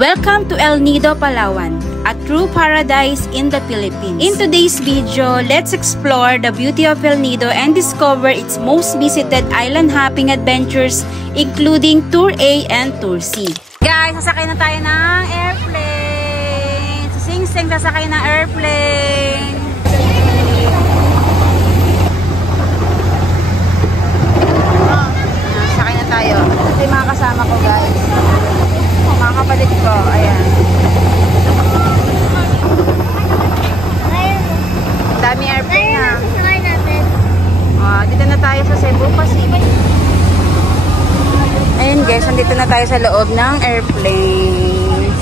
Welcome to El Nido, Palawan, a true paradise in the Philippines. In today's video, let's explore the beauty of El Nido and discover its most visited island hopping adventures, including Tour A and Tour C. Guys, sasakay na tayo ng airplane. Si Sing Sing sasakay ng airplane. Sasakay na tayo. Ito yung mga kasama ko, guys. Mga kapatid ko, ayan. Dami airplane na. Dito na tayo sa Cebu Pacific. Ayun guys, nandito na tayo sa loob ng airplane.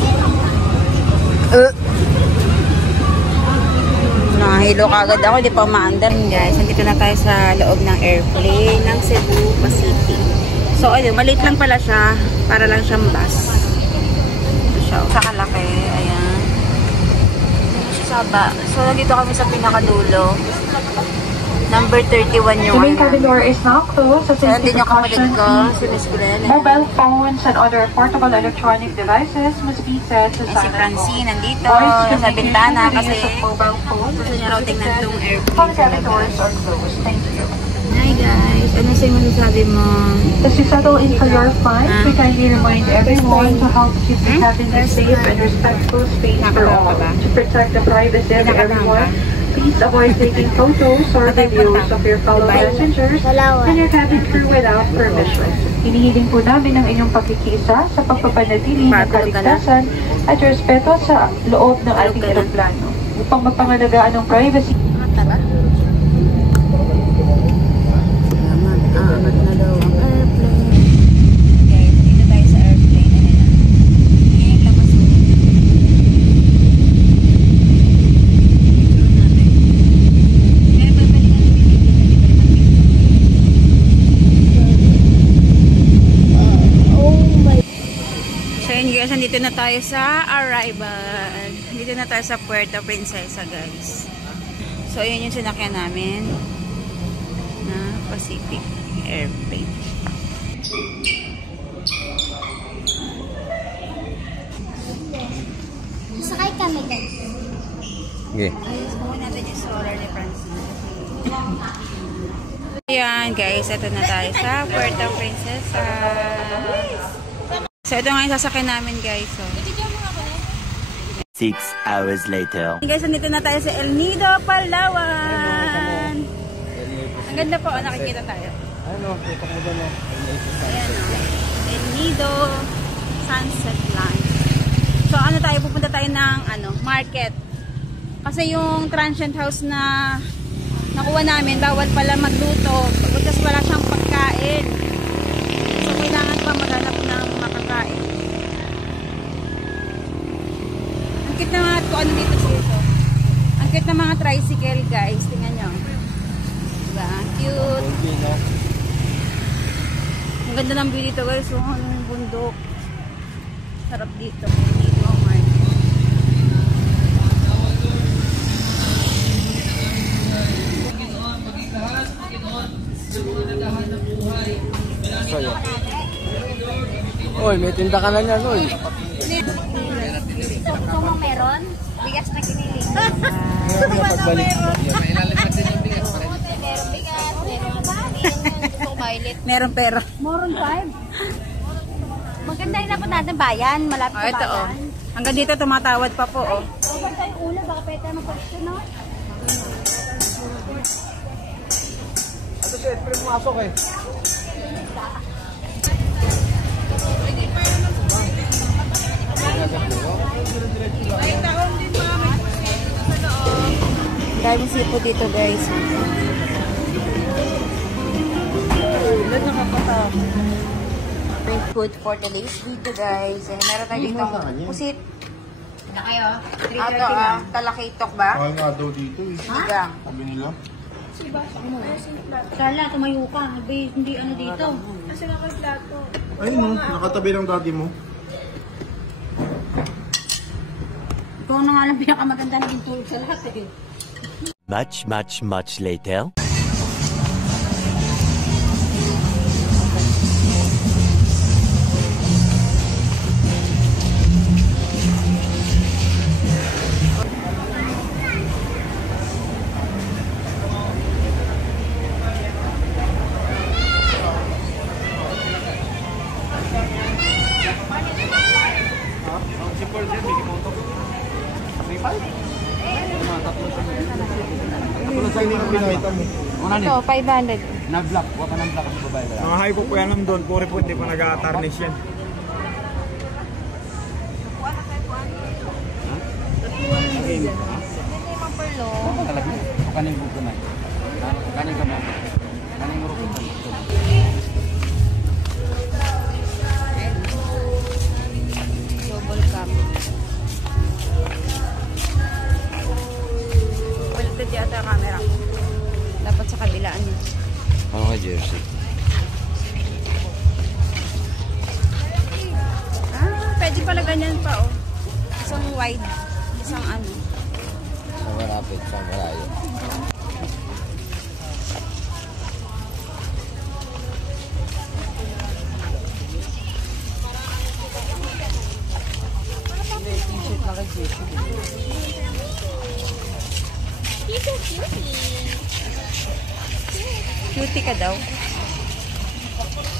Nahilo kagad ako, di pa maandar. Guys, nandito na tayo sa loob ng airplane ng Cebu Pacific. So ayun, maliit lang pala siya, para lang siyang bus. Sa kalaki, ayan. Saba. So, nandito kami sa pinakadulo. Number 31 yung The main cabin door is now closed. So, nandun yung kapatid ko, si Miss Glenn. Mobile phones and other portable electronic devices must be set to silent mode. Si Francine nandito, sa bintana, kasi gusto niya raw tingnan itong airplane. All cabin doors are closed. Thank you. Hi guys, ano sa'yo masasabi mo? As you settle into your flight, we kindly remind everyone to help keep the cabin a safe and respectful space for all. To protect the privacy of everyone, please avoid taking photos or videos of your fellow passengers and your cabin crew without permission. Hinihiling po namin ang inyong pagkikisa sa pagpapanatili ng kaligtasan at respeto sa loob ng ating eroplano upang mapangalagaan ang privacy. Dito na tayo sa arrival. Dito na tayo sa Puerto Princesa, guys. So, yun yung sinakyan namin na Pacific Airplane. Sakay kami, guys. Okay. Ayos mo natin yung solar ni Francine. Ayan, guys. Ito na tayo sa Puerto Princesa. So, ito nga yung sasakyan namin, guys. So. 6 hours later. Guys, nandito na tayo sa El Nido, Palawan. Ang ganda po, nakikita tayo. Ano, putok mo doon. Ayan o. El Nido Sunset Line. So, ano tayo, pupunta tayo ng market. Kasi yung transient house na nakuha namin, bawal pala magluto. Pagkas wala siyang pagkain. So, kailangan pa maghanap ng makakain. Ang cute na mga kung ano dito siya. Ang cute na mga tricycle, guys. Tingnan nyo. Diba? Cute. Ang ganda ng view dito, guys. So, ano yung bundok. Sarap dito. Dito ang market. Oy, may tinda ka na niyan, oy. Gusto mo meron? Bigas na kiniling. Meron bigas, Meron pera. Moron 5. Maganda rin dapat natin bayan. Malapit sa Ito, bayan. Hanggang dito tumatawad pa po, oh. Huwag tayo ulo. Baka pwede tayo mag-question, no? Ito siya, pero pumasok eh. Daming sipot dito, guys. Ilan nakapatap? Food for today's video, guys. Meron tayo dito pusit. Na kayo? Ato, talakitok ba? Kaya nga daw dito eh. Sigang. Sabi nila. Sala, tumayo ka. Hindi ano dito. Kasi nakaplato. Ayun no, nakatabi ng daddy mo. Ikaw na nga lang pinakamaganda naging tulog sa lahat eh. Much later. hindi ko pinakita mo. Ito, 500. Na-block. Huwag ka ng-block ang babae. Mga hypo po yan lang doon. Puri po hindi pa nag-tarnish yan. Hindi naman perlo. Talaga. Kaning buko na. Kaning ka mo. Kaning rupo ka. Double cam. Baliktad yata ang camera. Dapat sa kabilaan niya. Ano ka jersey? Pwede pala ganyan pa, oh. Isang wide. Isang ano. Sa malapit, sa malayo. T-shirt na kay jersey. Cutie ka daw.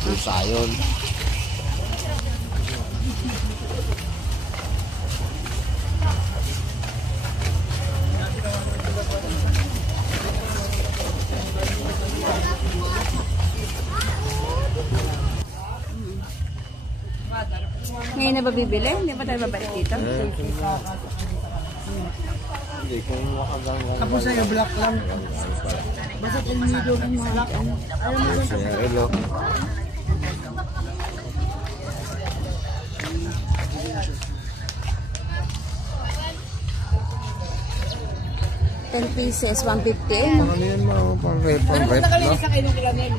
Pusa yun. Ngayon na ba bibili? Hindi ba tayo babalik dito? Hindi, kung makaganggang... Tapos sa'yo, black lang. Basta kung nido ng mga ano. Alam mo Sa ilo. $10, 150. Ano yan mga pang-rep, no? sa kayo ng kilamel.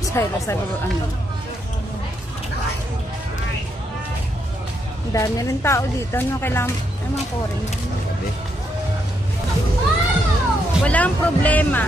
Sa ano. Ang dami rin tao dito. Ano kailangan? Ay, mga foreign. Walang problema.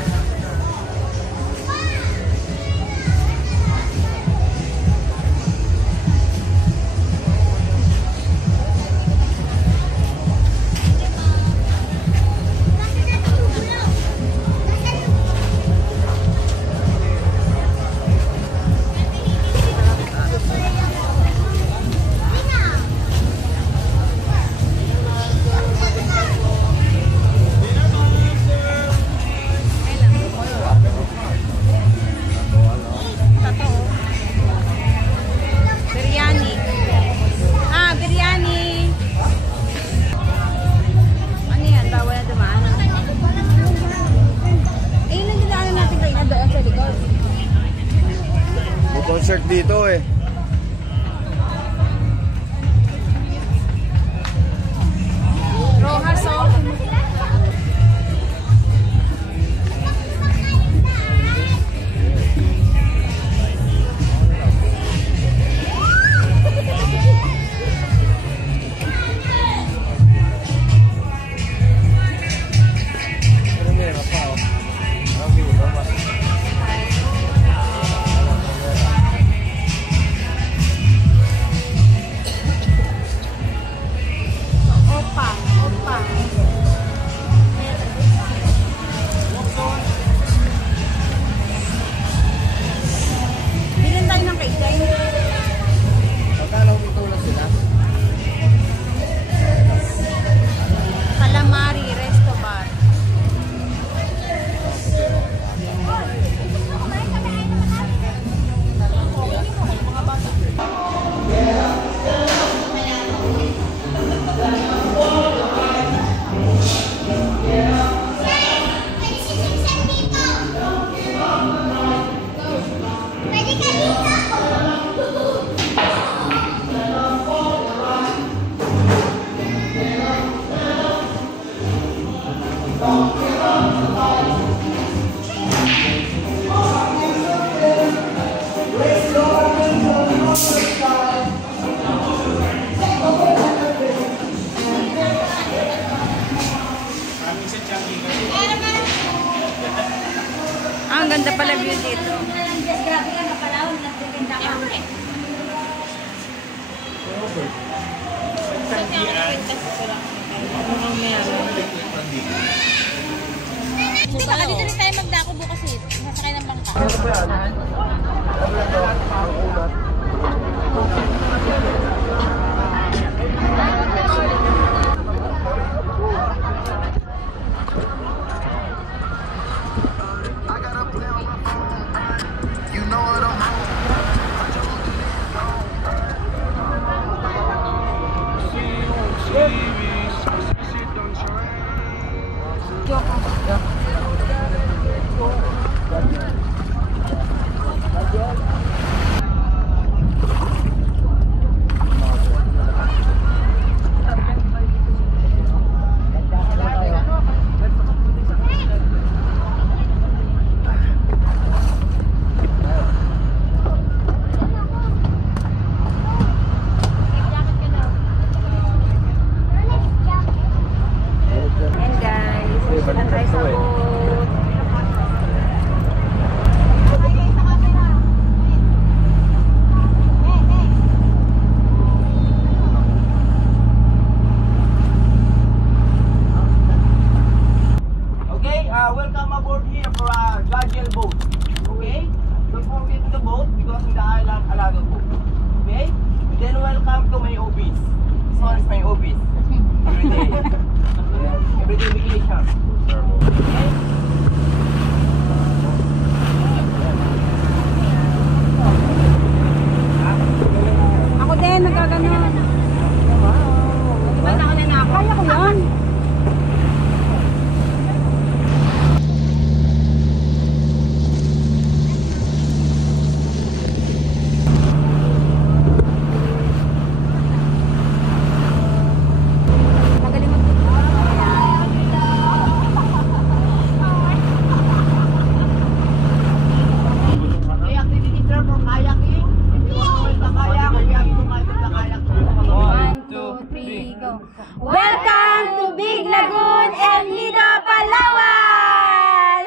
Biryani. Biryani. Ano yan? Bawal na dumaan. Ilan nilaanan natin kayo na doon sa likod? May concert dito eh. Rojas, oh. Meron pa oh. Ang vivo ba? Opa. Bilhin tayo ng kaitay. Pagkalaw dito na sila. Calamari Resto Bar. Ang ganda pala view dito. Grabe ka na pala, nagtitinda ka. Baka dito rin tayo magdako bukas eh. Nasakay ng bangka. Video ko. And guys, sila tayo sa boat. Okay, welcome aboard here for a Gladiel boat. Okay? Don't forget the boat because of the island Alaga boat. Okay? Then welcome to my office. This one is my office. Every day. Every day vacation. Okay? Ako din, nagkaganon. Diba nauna na ako? Kaya ko yun. Magaling magtuturo. Okay, activity sir for kayaking. If you want to kayak, we have to kayak. 1, 2, 3, go. Welcome to Big Lagoon El Nido, Palawan!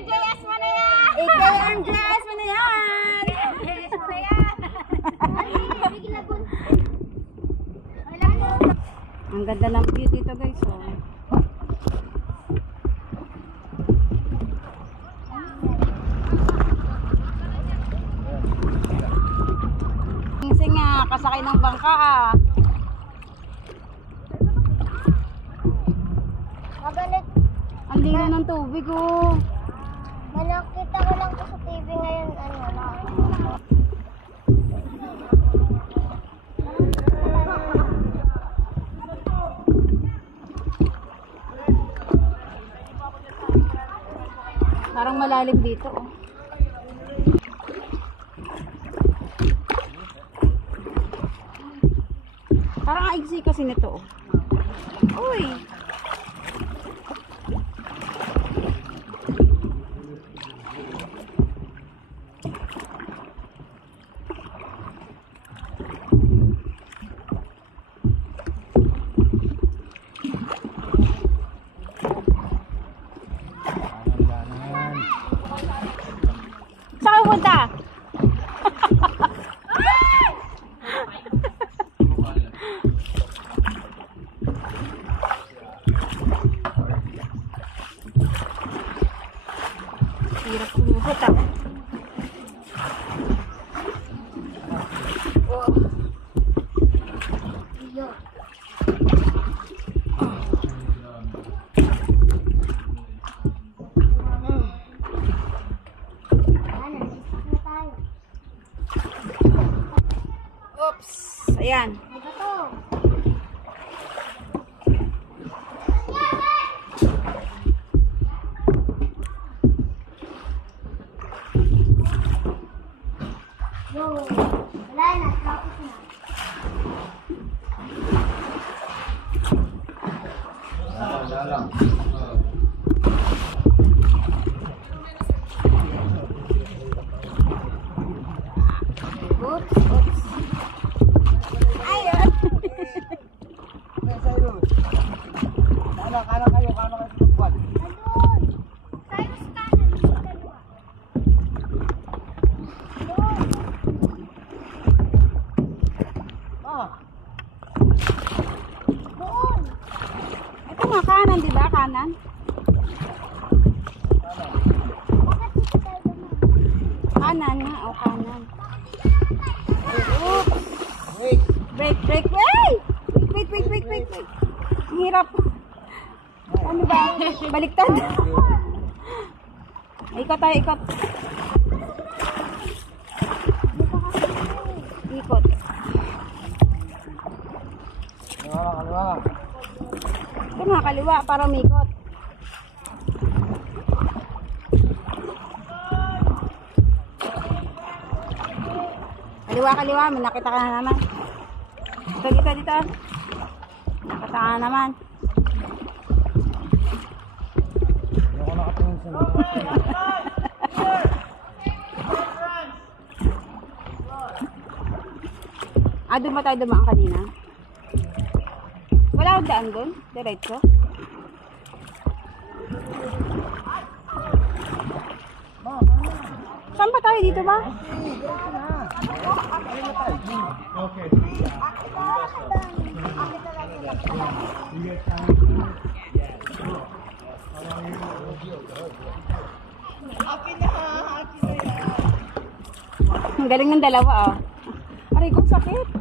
MJS mo na yan! AKMJS mo na yan! MJS mo na yan! Ang ganda ng view dito guys. Oh. Kasi nga, kasakay ng bangka ah. Magalit. Ang linaw ng tubig oh. Nakita ko lang po sa TV ngayon, Parang malalim dito oh. Parang aigsi kasi nito oh. Uy! Saan ka punta? Hirap kumuhot ah. Oops! Ayan. Wala na, tapos na. Oops! Oops! Ayan! Kanan kayo sa buwan. Andun! Tayo sa kanan, sa dalawa. Doon! Ito nga kanan, di ba? Kanan? Bakit dito tayo naman? Kanan nga. O kanan. Oops! Wait. Break, break, wait! Wait, wait, wait, wait, wait. Ang hirap. Ano ba? Baliktad. Ikot tayo, ikot. Ikot. Kaliwa lang. Ito mga kaliwa para umikot. Kaliwa, may nakita ka na naman. Dito. Nakita ka na naman. Ako nakatingin sa Doon ba tayo dumaan kanina? Wala akong daan doon? Diretso? Saan ba tayo? Dito ba? Okay. Ang galing ng dalawa ah. Aray ko, sakit.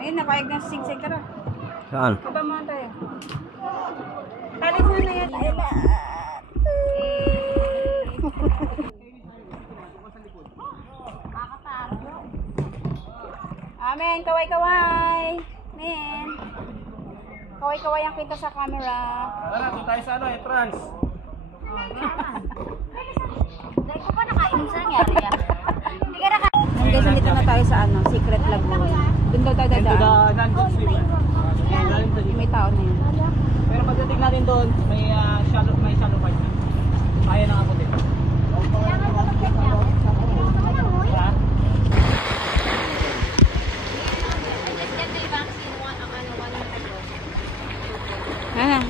Ayun, napayag na sigsig. Tara. Saan? Kaba muna tayo. Talis mo na yan. Amen, kaway-kaway. Men. Kaway-kaway ang kita sa camera. Tara, doon tayo sa entrance. Dahil ko pa nakain sa nangyari yan. Hindi ka nakain. Guys, nandito na tayo sa Secret Lagoon. Doon daw tayo dadaan. May tao na yun. Pero pagdating natin doon, may shallow part. Kaya na ako din.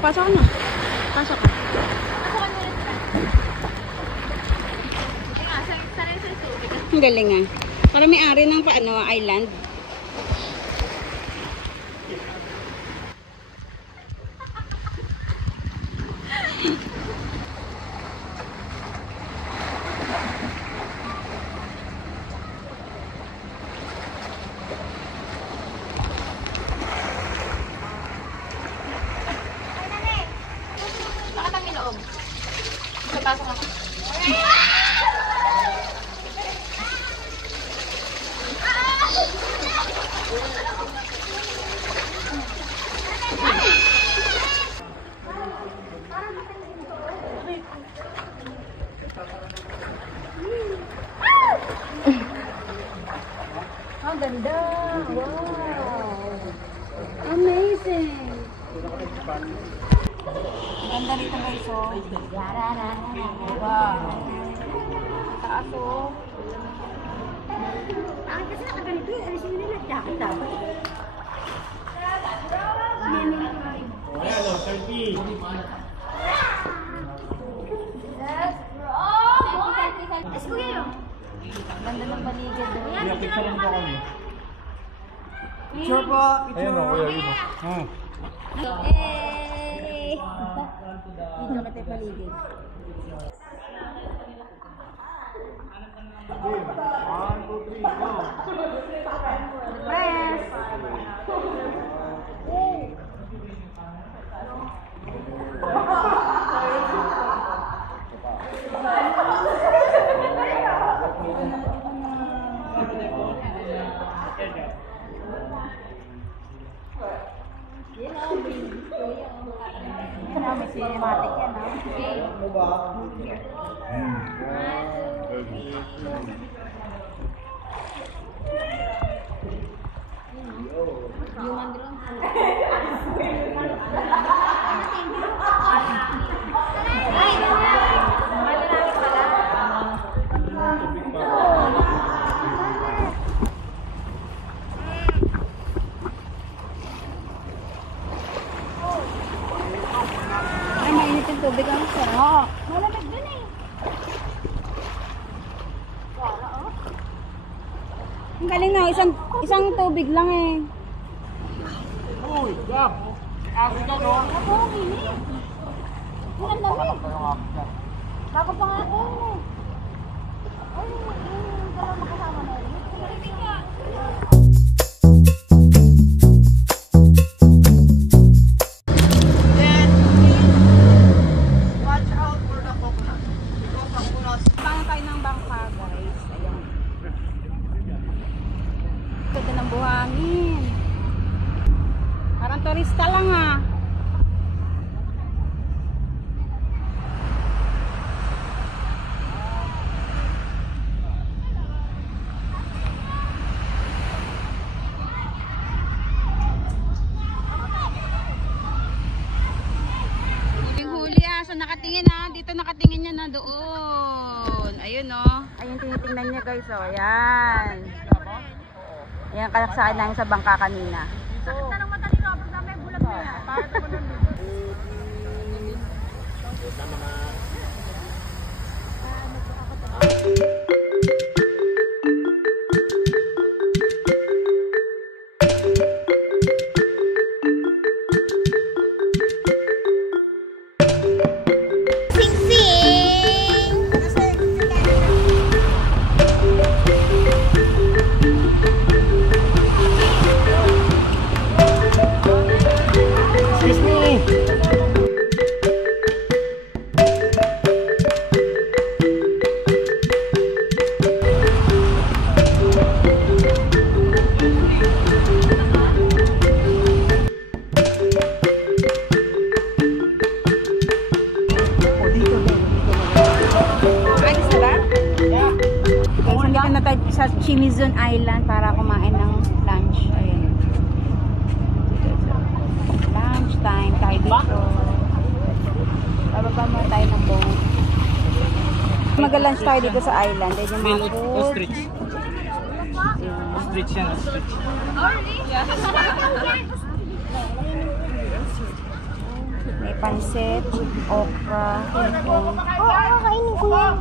Pasok ka na. Pasok ka. Ang galing ah. Para may ari ng island. Pasok ako. Ang ganda! Wow! Amazing! Ganda rito guys, oh. Wow. Taas, oh. Ang kasi nakaganito yung alis nyo nila. Jacket dapat. Hello, selfie. Let's go yun. Ganda ng paligid. Kaya picture lang daw kami. Picture po! Ayun o, kuya, yun o. Hey! Dito ka tayo paligid. One, two, three, go! Press! May cinematic yan, ha? Ay, mainit yung tubig ang sarap. Malamig dun eh. Ang galing na, isang tubig lang eh. Uy, Gab! Ako ka, no? Ako, ang init. Ang lamig. Bago pa nga ako eh. Ay, yung dalawa makasama na rin. Then, watch out for the coconut. Because coconut. Bangon tayo ng bangka, guys. Ayan. Ganda ng buhangin. Parang turista lang ah. Huli ah. So nakatingin ah. Dito nakatingin niya na doon. Ayun oh. Ayun tinitingnan niya guys oh. Ayan. Ayan kalaksakan lang sa bangka kanina. Sakit na ng mata ni Robert na may bulag na yan. Para naman nandun. Excuse me! Ayos na ba? Yeah. Okay, so dito na tayo sa Chimizon Island para kumain ng lunch. Ayan. Lunch time tayo dito. Bababa muna tayo ng boat. Mag-lunch tayo dito sa island. Ayan yung mga food. Ostrich. Ostrich yan, ostrich. May pansit, okra, kangkong. Oo, kainin ko yan.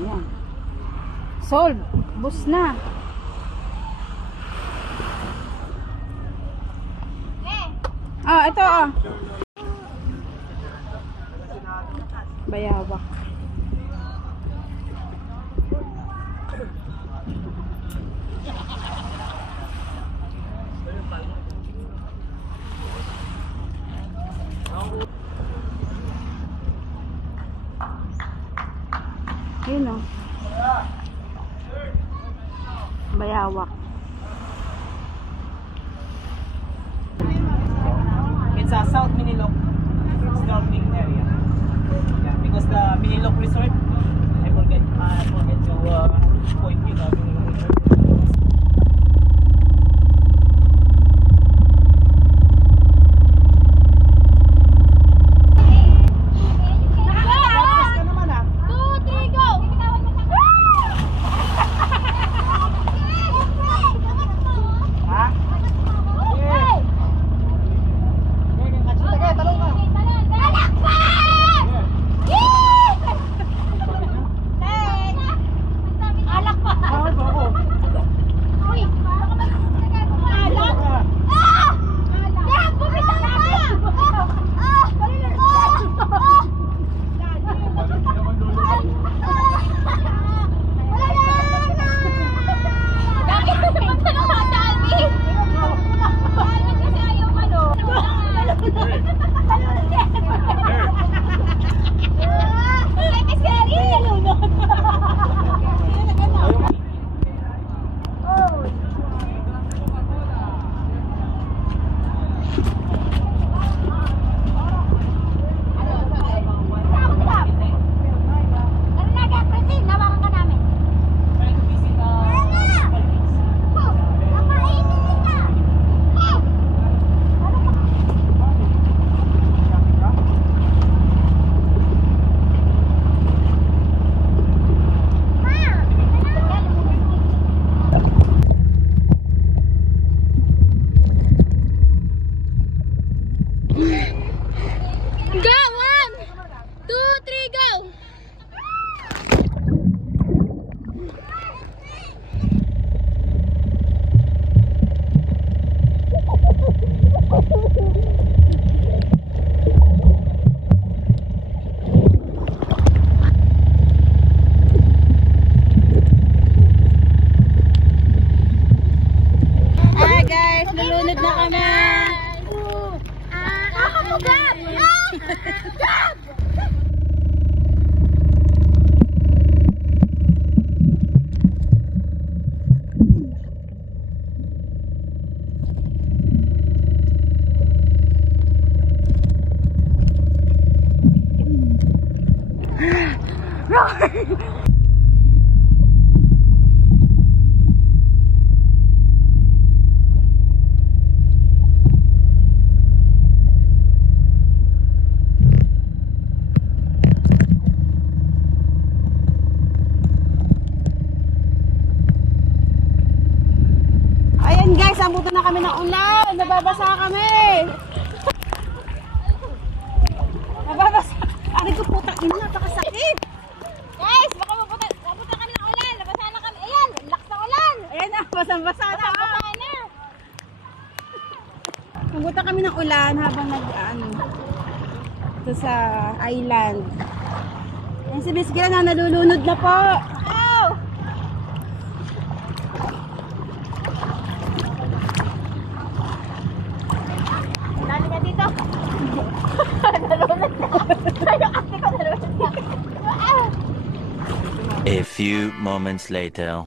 Ayan. Sold. Bus na. Ah, ito ah. Bayawak. Ayun o. Bayawak. It's a South Minilok snorkeling area. Yeah, because the Minilok Lord! Ayan guys, abutan na kami ng ulan. Nababasa kami. Nababasa. Aray ko putang ina, napakasakit. Guys, baka mabutan kami ng ulan. Nabasa na kami. Ayan, lakas ng ulan. Ayan na, basang-basa na. Basang-basa na. Nabutan kami ng ulan habang ito sa island. Ayan si Miss Gira na nalulunod na po. Ow! Dali ka dito. Nalunod na. Yung ate ko nalunod na. A few moments later.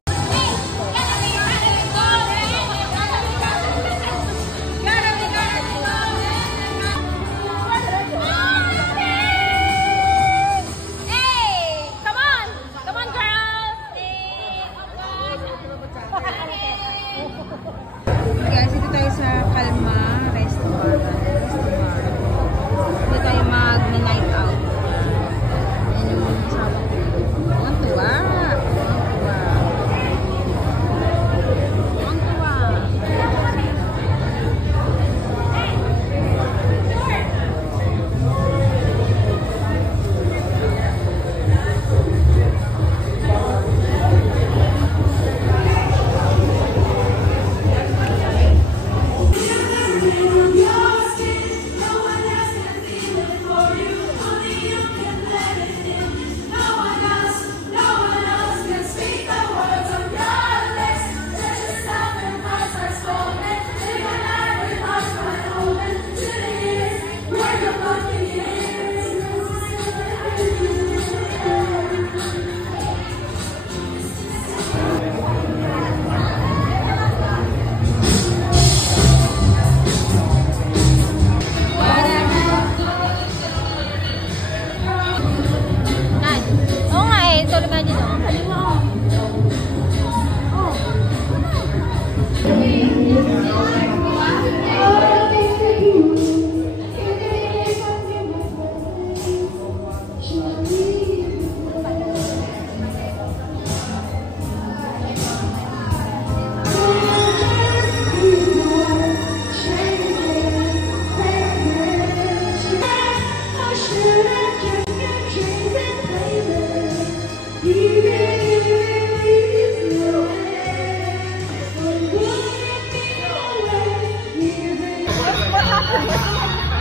Guys, dito tayo sa Kalma Restaurant. Dito tayo mag-night out. Ayan yung asawa ko. Ang tuwa. Ang tuwa. Oo nga eh, sorry nga dito.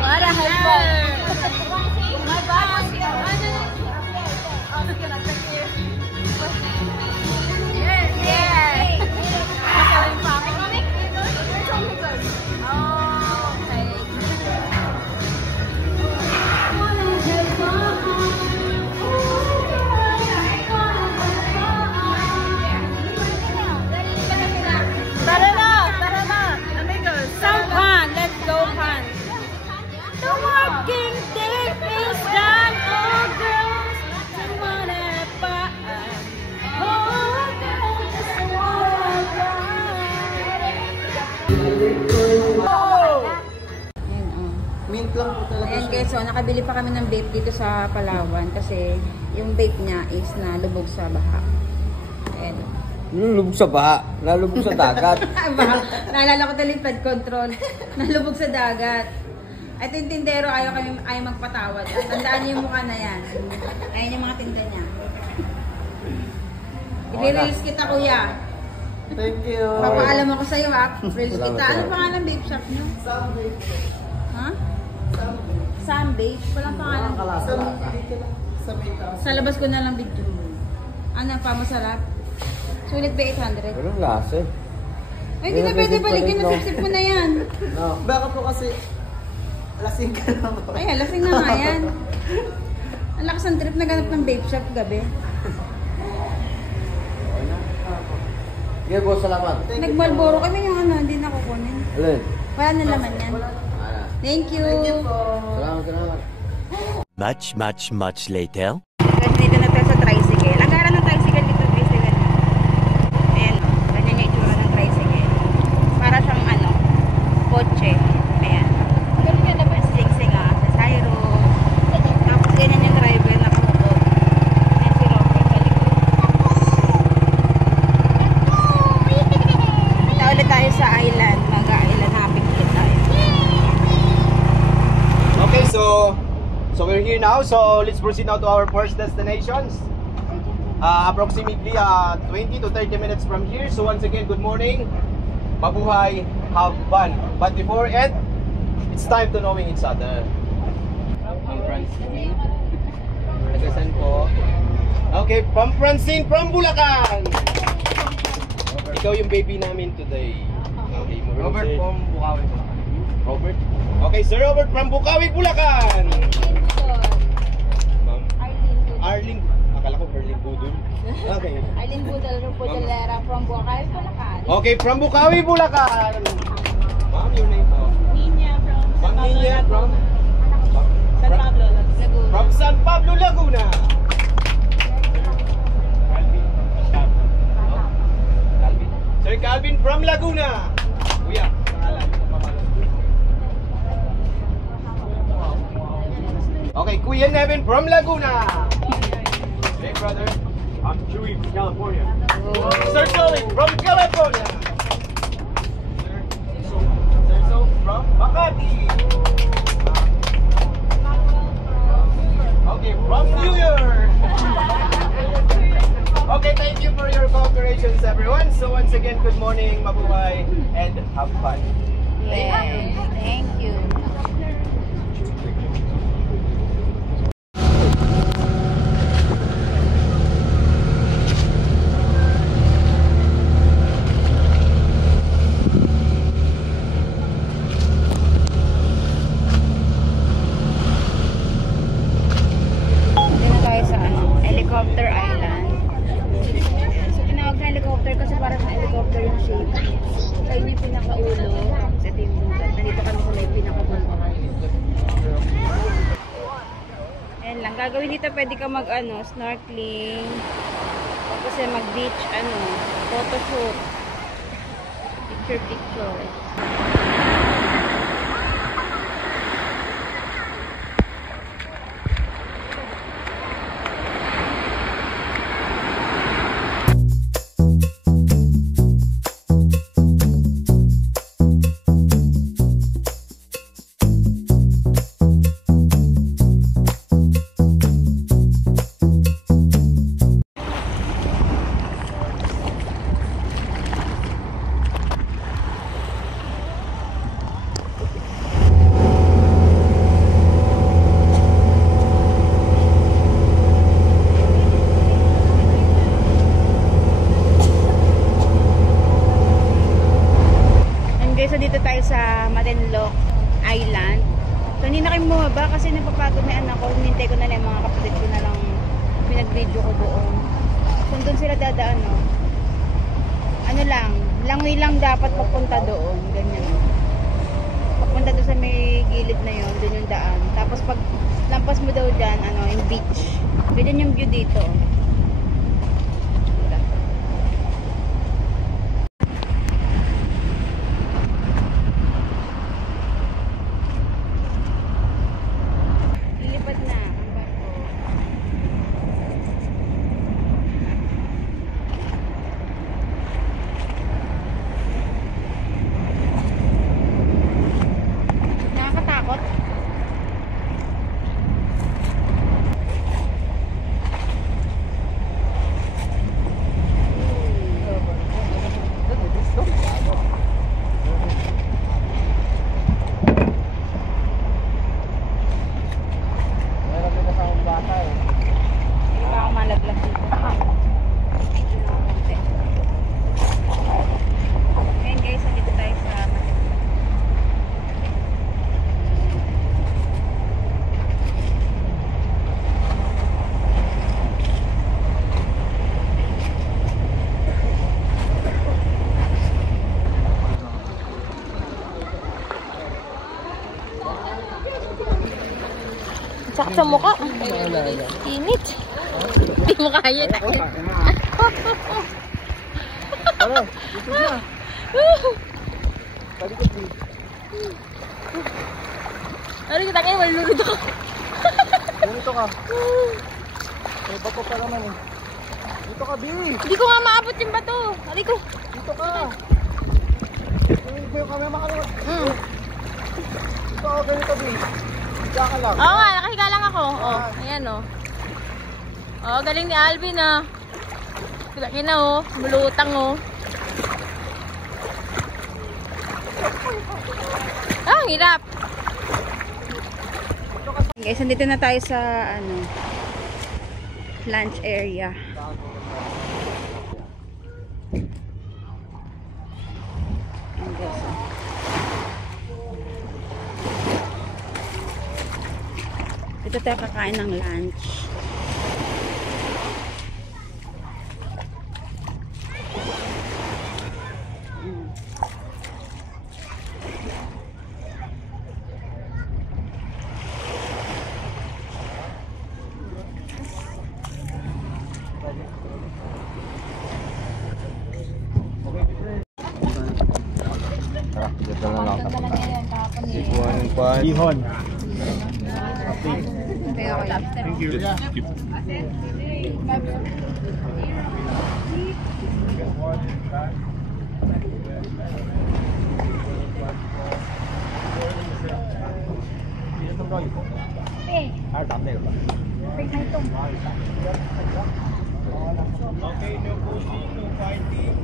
What a helpful. My bag. Yes. Tara na, amigos. Some fun, let's go fun. The working day is done, oh girls, someone pa. Oh girls, someone Mint lang po talaga. Ayan guys, so nakabili pa kami ng vape dito sa Palawan kasi yung vape niya is nalubog sa baha. Ayan. Nalubog sa baha, nalubog sa dagat. Naalala ko talagang flood control. Nalubog sa dagat. Ito yung tindero, ayaw magpatawad. At tandaan niyo yung mukha na yan. Ayan yung mga tinda niya. I-reels kita kuya. Thank you. Papaalam ako sa'yo ha. Reels kita. Ano pangalan vape shop niyo? Sam Vape. Ha? Sam Vape? Walang pangalan. Sa Meta. Sa labas ko na lang video. Ano, pamasarap? Sulit ba 800? Anong lasa eh? Ay, hindi na pwede balikin. Nasipsip mo na yan. No. Baka po kasi lasing ka na po. Ay, lasing na nga yan. Ang lakas ng trip na ganap ng vape shop gabi. Sige po, salamat. Nag-Marlboro kami yung ano, hindi na kukunin. Alin? Wala na laman yan. Thank you. Salamat. Much later. Guys, dito na tayo sa tricycle. sa island. Mag-island hopping ulit tayo. Okay, so we're here now. So let's proceed now to our first destinations. Approximately 20 to 30 minutes from here. So once again, good morning. Mabuhay, have fun. But before it, it's time to knowing each other. From Francine. Nagasan po. Okay, from Francine from Bulacan. Ikaw yung baby namin today. Okay, Robert from Bukawi, Bulacan. Robert? Okay, Sir Robert from Bukawi, Bulacan. Ma'am? Arlene. Akala ko Arlene Budol. Okay. Arlene Budolera from Bukawi, Bulacan. Okay, from Bukawi, Bulacan. Ma'am, your name po? Nina from Ma'am Nina from? San Pablo, Laguna. From San Pablo, Laguna. Calvin. Sir Calvin from Laguna. Kuya, pangalan. Okay, Kuya Nevin from Laguna. Hey brother. I'm Chewy from California. Sir Joey from California. Sir So from Makati. Okay, from New York. Okay, thank you for your cooperations, everyone. So once again, good morning, mabuhay, and have fun. Yes, thank you. Helicopter Island. So tinawag na helicopter kasi parang helicopter yung shape. So yun yung pinakaulo. Tapos ito yung buntot. Nandito kami sa may pinakabuntot. Ayan lang. Gagawin dito pwede ka mag snorkeling. Tapos mag beach photoshoot. Picture. So dito tayo sa Marinloc Island. So hindi na kayo bumaba kasi napapagod na anak ko. Hinintay ko na lang mga kapatid ko na lang pinag-video ko doon. Kung doon sila dadaan, langoy lang dapat papunta doon. Ganyan. Papunta doon sa may gilid na yon, doon yung daan. Tapos pag lampas mo daw dyan, yung beach. Ganyan yung view dito. Sakit sa mukha. Init. Hindi mo kaya. Ano? Dito na. Ano kita kayo? Malulunod ako. Dito ka. May bato pa naman eh. Dito ka, Bi. Hindi ko nga maabot yung bato. Aray ko. Dito ka. ganito, babe. Higa ka lang. Oo nga, nakahiga lang ako. Oh, ayan oh. Oh, galing ni Alvin ah. Galing na oh, mulutang oh. Ah, ang hirap. Guys, nandito na tayo sa lunch area. Ayan, guys, oh. Dito tayo kakain ng lunch. Ihon. Thank you. Okay, no pushing, no fighting.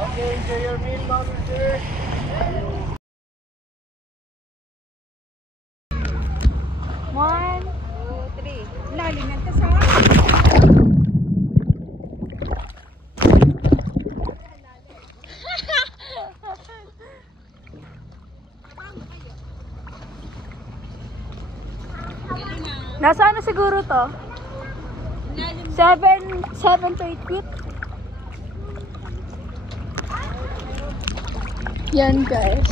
Okay, enjoy your meal, ma'am, sir. One, two, three. Lalim yan ta sa. Nasa ano siguro to? 7 to 8 feet. Yan guys.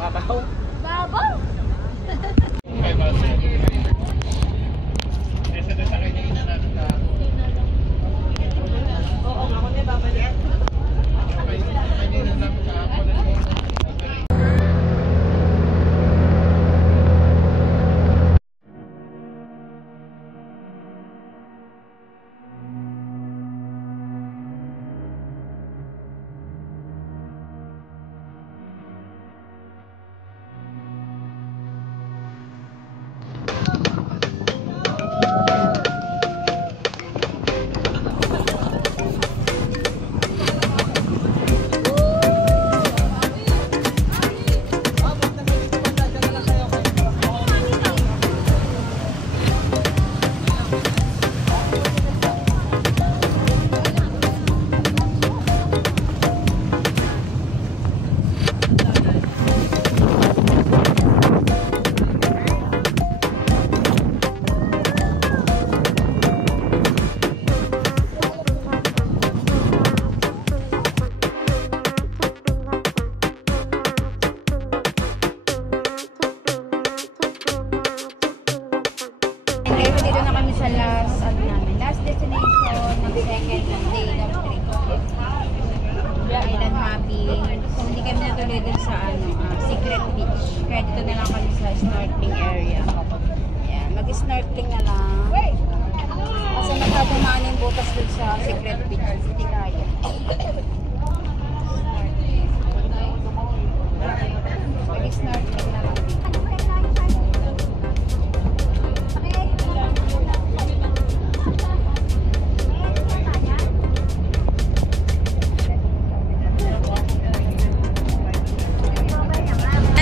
Babaw. Babaw. Last destination ng second day of trip. Island hopping. So, hindi kami natuloy dun sa Secret Beach. Kaya dito na lang kami sa snorkeling area. Ayan, mag-snorkeling na lang. Kasi magkabumaan yung butas dun sa Secret Beach. Hindi kaya. Mag-snorkeling na lang.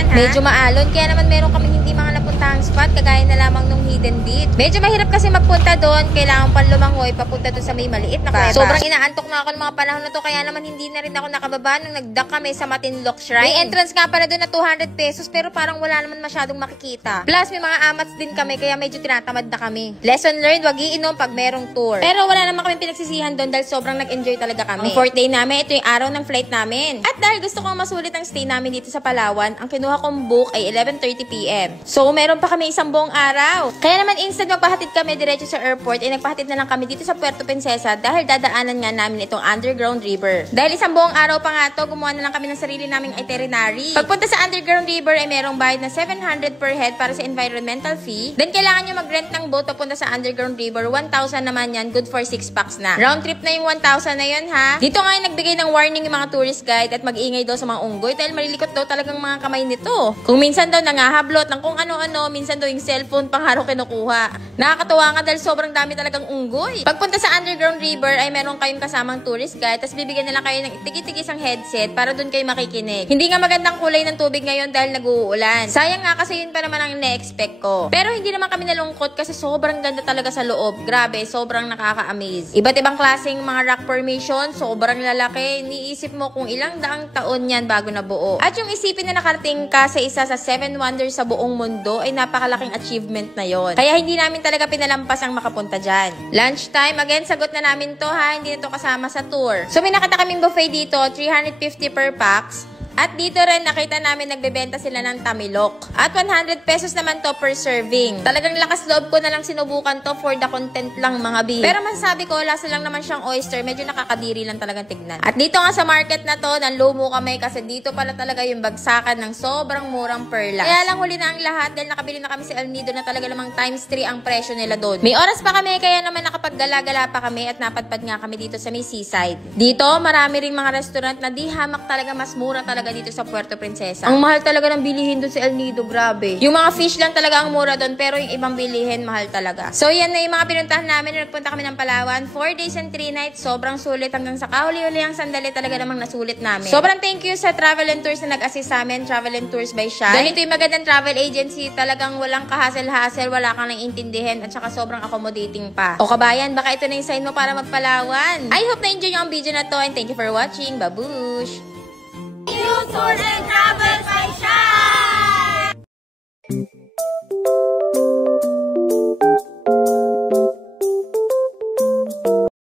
Medyo maalon, kaya naman meron kaming hindi mga napuntahang spot, kagaya na lamang nung Hidden Beach. Medyo mahirap kasi magpunta doon, kailangan pang lumangoy, papunta doon sa may maliit na kuweba. Sobrang inaantok na ako ng mga panahon na to, kaya naman hindi na rin ako nakababa nung nagdak kami sa Matinloc Shrine. May entrance nga pala doon na 200 pesos, pero parang wala naman masyadong makikita. Plus, may mga amats din kami, kaya medyo tinatamad na kami. Lesson learned, wag iinom pag merong tour. Pero wala naman kami pinagsisihan doon dahil sobrang nag-enjoy talaga kami. Ang 4th day namin, ito yung araw ng flight namin. At dahil gusto kong masulit ang stay namin dito sa Palawan, ang kinuha ko kong book ay 11:30 PM. So, meron pa kami isang buong araw. Kaya naman instead magpahatid kami diretso sa airport, ay nagpahatid na lang kami dito sa Puerto Princesa dahil dadaanan nga namin itong underground river. Dahil isang buong araw pa nga to, gumawa na lang kami ng sarili naming itinerary. Pagpunta sa underground river ay merong bayad na 700 per head para sa environmental fee. Then, kailangan nyo mag-rent ng boat papunta sa underground river. 1,000 naman yan, good for 6 packs na. Round trip na yung 1,000 na yun, ha? Dito nga yung nagbigay ng warning yung mga tourist guide at mag-ingay daw sa mga unggoy dahil marilikot daw talagang mga kamay nito. Kung minsan daw nangahablot ng kung ano-ano, minsan daw yung cellphone pangharo kinukuha. Nakakatuwa nga dahil sobrang dami talagang unggoy. Pagpunta sa underground river ay meron kayong kasamang tourist guide tapos bibigyan nila kayo ng tigi-tigi isang headset para doon kayo makikinig. Hindi nga magandang kulay ng tubig ngayon dahil nag-uulan. Sayang nga kasi yun pa naman ang na-expect ko. Pero hindi naman kami nalungkot kasi sobrang ganda talaga sa loob. Grabe, sobrang nakaka-amaze. Iba't ibang klaseng mga rock formation, sobrang lalaki. Niisip mo kung ilang daang taon yan bago nabuo. At yung isipin na nakarating ka sa isa sa 7 wonders sa buong mundo ay napakalaking achievement na yon. Kaya hindi namin talaga pinalampas ang makapunta dyan. Lunchtime, again, sagot na namin to ha. Hindi na to kasama sa tour. So may nakita kaming buffet dito, 350 per packs. At dito rin nakita namin nagbebenta sila ng tamilok. At 100 pesos naman to per serving. Talagang lakas loob ko na lang sinubukan to for the content lang mga bi. Pero masasabi ko, lasa lang naman siyang oyster. Medyo nakakadiri lang talagang tignan. At dito nga sa market na to, nanlumo kami kasi dito pala talaga yung bagsakan ng sobrang murang perlas. Kaya lang huli na ang lahat dahil nakabili na kami sa El Nido na talaga namang times 3 ang presyo nila doon. May oras pa kami kaya naman nakapaggala-gala pa kami at napadpad nga kami dito sa may seaside. Dito marami ring mga restaurant na di hamak talaga, mas mura talaga dito sa Puerto Princesa. Ang mahal talaga ng bilihin doon sa El Nido, grabe. Yung mga fish lang talaga ang mura doon, pero yung ibang bilihin, mahal talaga. So, yan na yung mga pinuntahan namin. Nagpunta kami ng Palawan. 4 days and 3 nights. Sobrang sulit. Hanggang sa kahuli-huli ang sandali talaga namang nasulit namin. Sobrang thank you sa Travel and Tours na nag-assist sa amin. Travel and Tours by Shai. Ganito yung magandang travel agency. Talagang walang kahasel-hasel, wala kang naiintindihan, at saka sobrang accommodating pa. O kabayan, baka ito na yung sign mo para magpalawan. I hope na-enjoy nyo ang video na to, and thank you for watching. Babush! Tours and Travels by Shai!